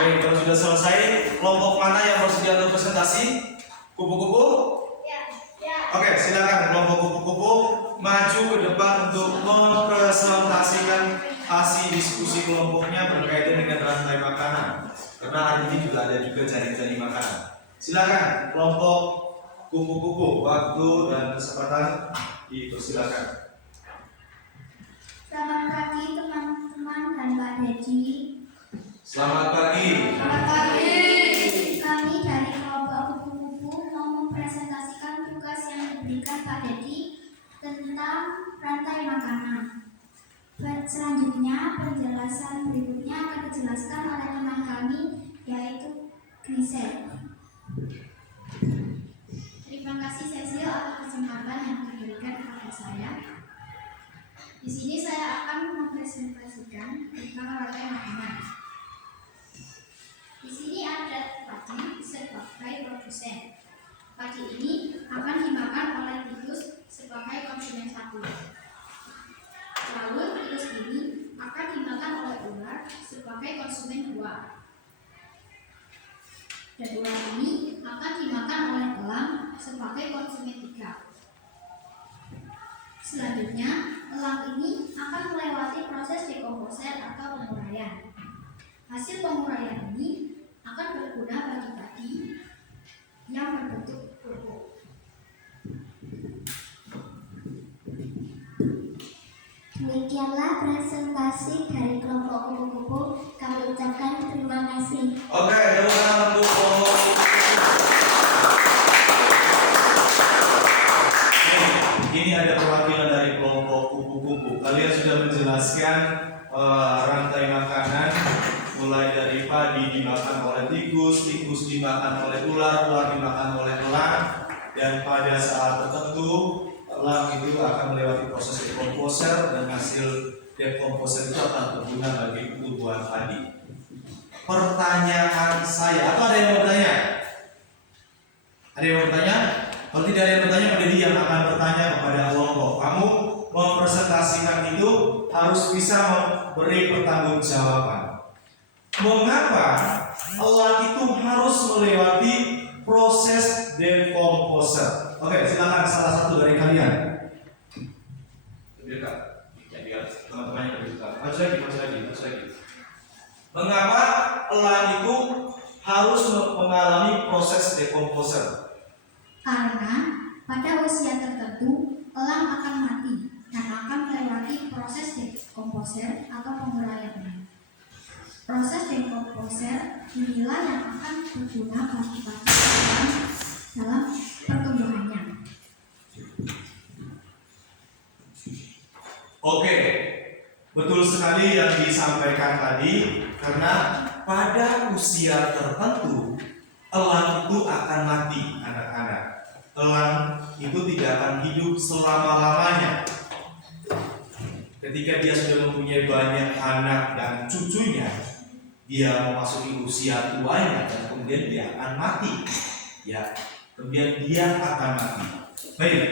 Baik, kalau sudah selesai, kelompok mana yang bersedia untuk presentasi? Kupu-kupu? Oke, silakan kelompok kupu-kupu maju ke depan untuk mempresentasikan hasil diskusi kelompoknya berkaitan dengan rantai makanan. Karena hari ini juga ada jaring-jaring makanan. Silakan kelompok kupu-kupu, waktu dan kesempatan dipersilakan. Selamat pagi teman-teman dan Pak Dedi. Selamat pagi. Selamat pagi. Kami dari kelompok kupu-kupu mau mempresentasikan tugas yang diberikan Pak Dedi tentang rantai makanan. Selanjutnya, penjelasan berikutnya akan dijelaskan oleh teman kami, yaitu Grisel. Terima kasih Cecil atas kesempatan yang diberikan kepada saya. Di sini saya akan mempresentasikan tentang rantai makanan. Di sini ada padi sebagai produsen. Padi ini akan dimakan oleh tikus sebagai konsumen satu. Lalu tikus ini akan dimakan oleh ular sebagai konsumen dua. Dan ular ini akan dimakan oleh elang sebagai konsumen tiga. Selanjutnya, elang ini akan melewati proses dekomposer atau penguraian. Hasil penguraian ini akan berguna bagi padi yang berbentuk pupuk. Demikianlah presentasi dari kelompok kupu-kupu. Kami ucapkan terima kasih. Oke, tepuk tangan untuk kelompok ini ada perwakilan dari kelompok kupu-kupu. Kalian sudah menjelaskan rantai makanan, mulai dari padi dimakan oleh tikus, tikus dimakan oleh ular, ular dimakan oleh elang, dan pada saat tertentu elang itu akan melewati proses dekomposer dan hasil dekomposer itu akan berguna bagi tumbuhan padi. Pertanyaan saya, atau ada yang mau bertanya? Ada yang mau bertanya? Kalau tidak ada yang bertanya, Pak Dedi yang akan bertanya kepada kelompok. Kamu mempresentasikan itu harus bisa memberi pertanggungjawaban. Mengapa elang itu harus melewati proses dekomposer? Oke, silakan salah satu dari kalian. Dekat, ya, teman-temannya lebih dekat. Maju lagi. Mengapa elang itu harus mengalami proses dekomposer? Karena pada usia tertentu elang akan mati dan akan melewati proses dekomposer atau penguraian. Proses dekomposer inilah yang akan berguna bagi padi elang dalam pertumbuhannya. Oke, betul sekali yang disampaikan tadi. Karena pada usia tertentu elang itu akan mati, anak-anak. Elang itu tidak akan hidup selama-lamanya. Ketika dia sudah mempunyai banyak anak dan cucunya, dia memasuki usia tuanya dan kemudian dia akan mati. Ya, kemudian dia akan mati. Baik,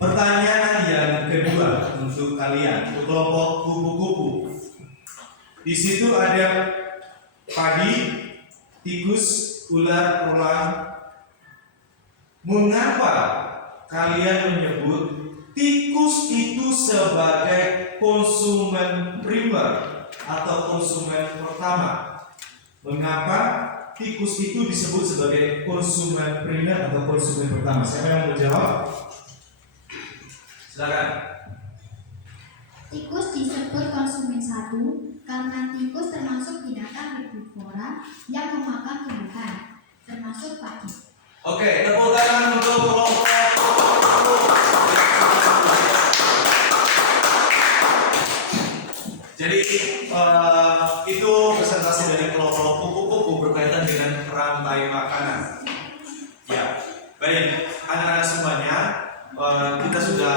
pertanyaan yang kedua untuk kalian, untuk kelompok kupu-kupu. Di situ ada padi, tikus, ular, elang. Mengapa kalian menyebut tikus itu sebagai konsumen primer atau konsumen pertama? Mengapa tikus itu disebut sebagai konsumen primer atau konsumen pertama? Siapa yang mau menjawab? Silakan. Tikus disebut konsumen satu karena tikus termasuk binatang herbivora yang memakan tumbuhan, termasuk padi. Oke, tepuk tangan untuk kelompok. Jadi itu presentasi dari kelompok kupu-kupu berkaitan dengan rantai makanan. Ya, baik anak-anak semuanya, kita sudah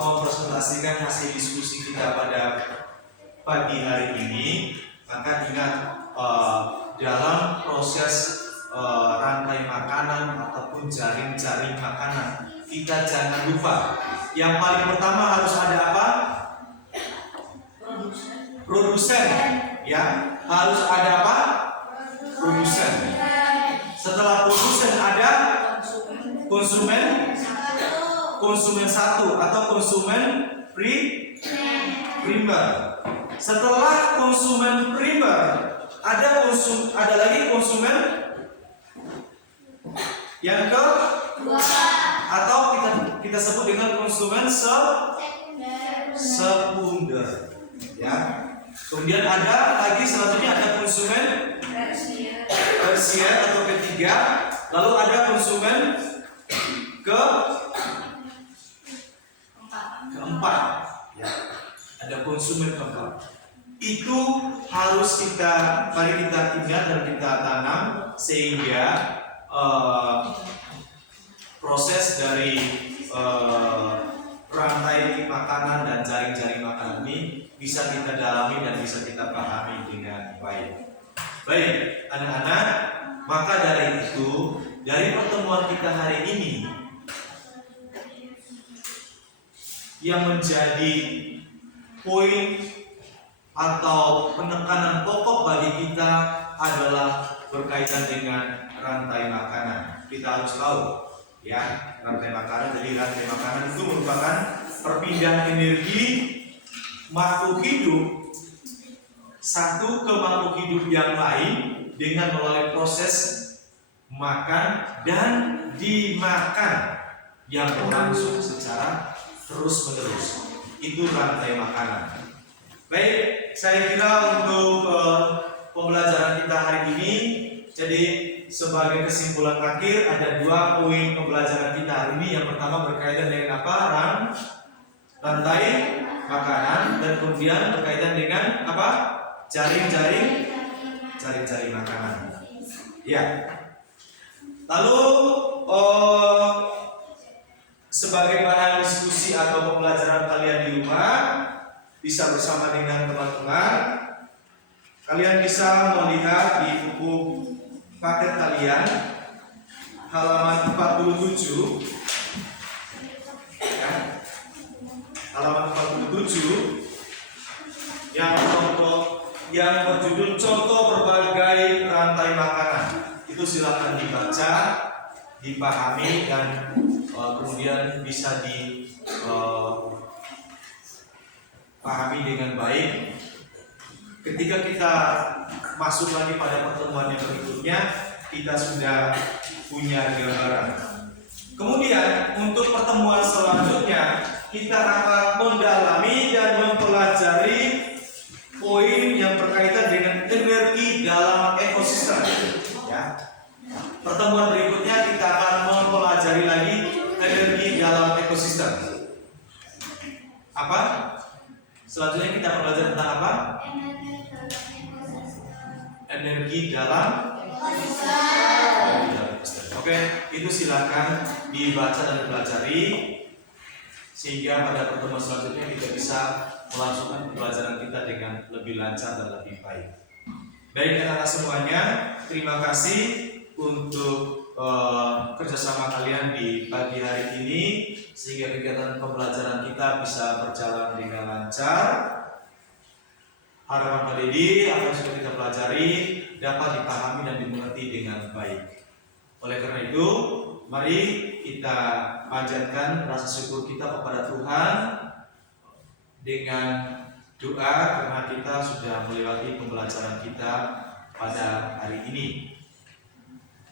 mempresentasikan hasil diskusi kita pada pagi hari ini. Maka ingat dalam proses rantai makanan ataupun jaring-jaring makanan, kita jangan lupa yang paling pertama harus ada apa? Produsen, ya. Harus ada apa? Produsen. Setelah produsen ada konsumen satu atau konsumen primer. Setelah konsumen primer ada lagi konsumen yang kedua atau kita sebut dengan konsumen sekunder. Ya. Kemudian ada lagi selanjutnya ada konsumen tersier atau ketiga, lalu ada konsumen keempat. Ya. Ada konsumen keempat. Itu harus mari kita ingat dan kita tanam sehingga proses dari rantai makanan dan jaring-jaring makanan ini bisa kita dalami dan bisa kita pahami dengan baik. Baik, anak-anak, maka dari itu, dari pertemuan kita hari ini yang menjadi poin atau penekanan pokok bagi kita adalah berkaitan dengan rantai makanan. Kita harus tahu, ya, rantai makanan. Jadi rantai makanan itu merupakan perpindahan energi makhluk hidup satu ke makhluk hidup yang lain dengan melalui proses makan dan dimakan yang berlangsung secara terus-menerus. Itu rantai makanan. Baik, saya kira untuk pembelajaran kita hari ini, jadi sebagai kesimpulan akhir ada 2 poin pembelajaran kita hari ini. Yang pertama berkaitan dengan apa? Rantai makanan, dan kemudian berkaitan dengan apa? Jaring-jaring makanan. Ya. Lalu sebagai bahan diskusi atau pembelajaran kalian di rumah, bisa bersama dengan teman-teman, kalian bisa melihat di buku paket kalian halaman 47, ya. Halaman 47 yang berjudul contoh berbagai rantai makanan. Itu silakan dibaca, dipahami, dan kemudian bisa dipahami dengan baik. Ketika kita masuk lagi pada pertemuan yang berikutnya, kita sudah punya gambaran. Kemudian untuk pertemuan selanjutnya, kita akan mendalami dan mempelajari poin yang berkaitan dengan energi dalam ekosistem. Ya. Pertemuan berikutnya kita akan mempelajari lagi energi dalam ekosistem. Apa? Selanjutnya kita belajar tentang apa? Energi dalam ekosistem. Oke, itu silakan dibaca dan dipelajari sehingga pada pertemuan selanjutnya kita bisa melangsungkan pembelajaran kita dengan lebih lancar dan lebih baik. Baik anak-anak semuanya, terima kasih untuk kerjasama kalian di pagi hari ini sehingga kegiatan pembelajaran kita bisa berjalan dengan lancar. Harapan Pak Dedi, apa yang sudah kita pelajari dapat dipahami dan dimengerti dengan baik. Oleh karena itu, mari kita panjatkan rasa syukur kita kepada Tuhan dengan doa karena kita sudah melewati pembelajaran kita pada hari ini.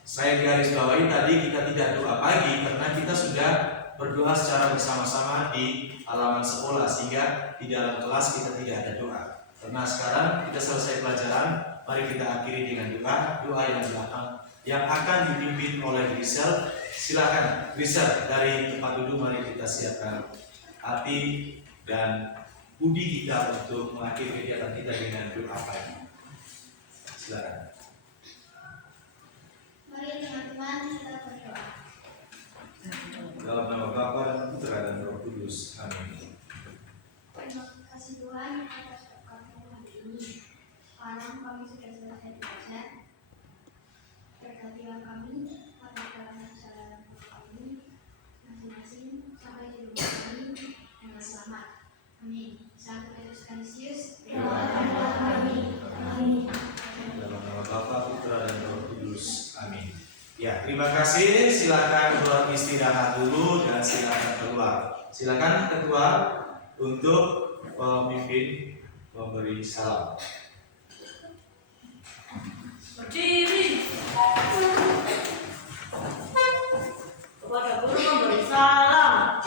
Saya garis bawahi tadi kita tidak doa pagi karena kita sudah berdoa secara bersama-sama di halaman sekolah sehingga di dalam kelas kita tidak ada doa. Karena sekarang kita selesai pelajaran, mari kita akhiri dengan doa yang akan dipimpin oleh Rizal. Silakan Rizal dari tempat duduk, mari kita siapkan hati dan budi kita untuk mengakhiri kegiatan kita dengan doa pagi. Silakan. Mari teman-teman kita berdoa. Dalam nama Bapa dan Putra dan Roh Kudus. Amin. Terima kasih Tuhan atas berkat hari ini. Sekarang kami sudah selesai belajar. Berkatilah kami pada dalam perjalanan kami masing-masing sampai di rumah kami dengan selamat. Amin. Satu Yesus Kristus. Amin. Dalam nama Bapa, Putra dan Roh terima kasih. Silakan beristirahat dulu dan silakan keluar. Silakan ketua untuk pemimpin memberi salam. Berdiri. Kepada guru memberi salam.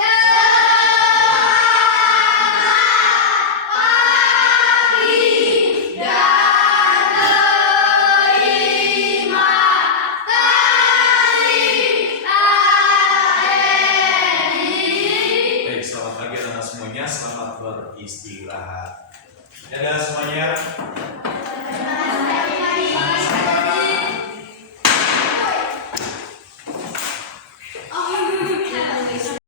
Baik, selamat pagi anak semuanya. Selamat beristirahat. Dadah semuanya.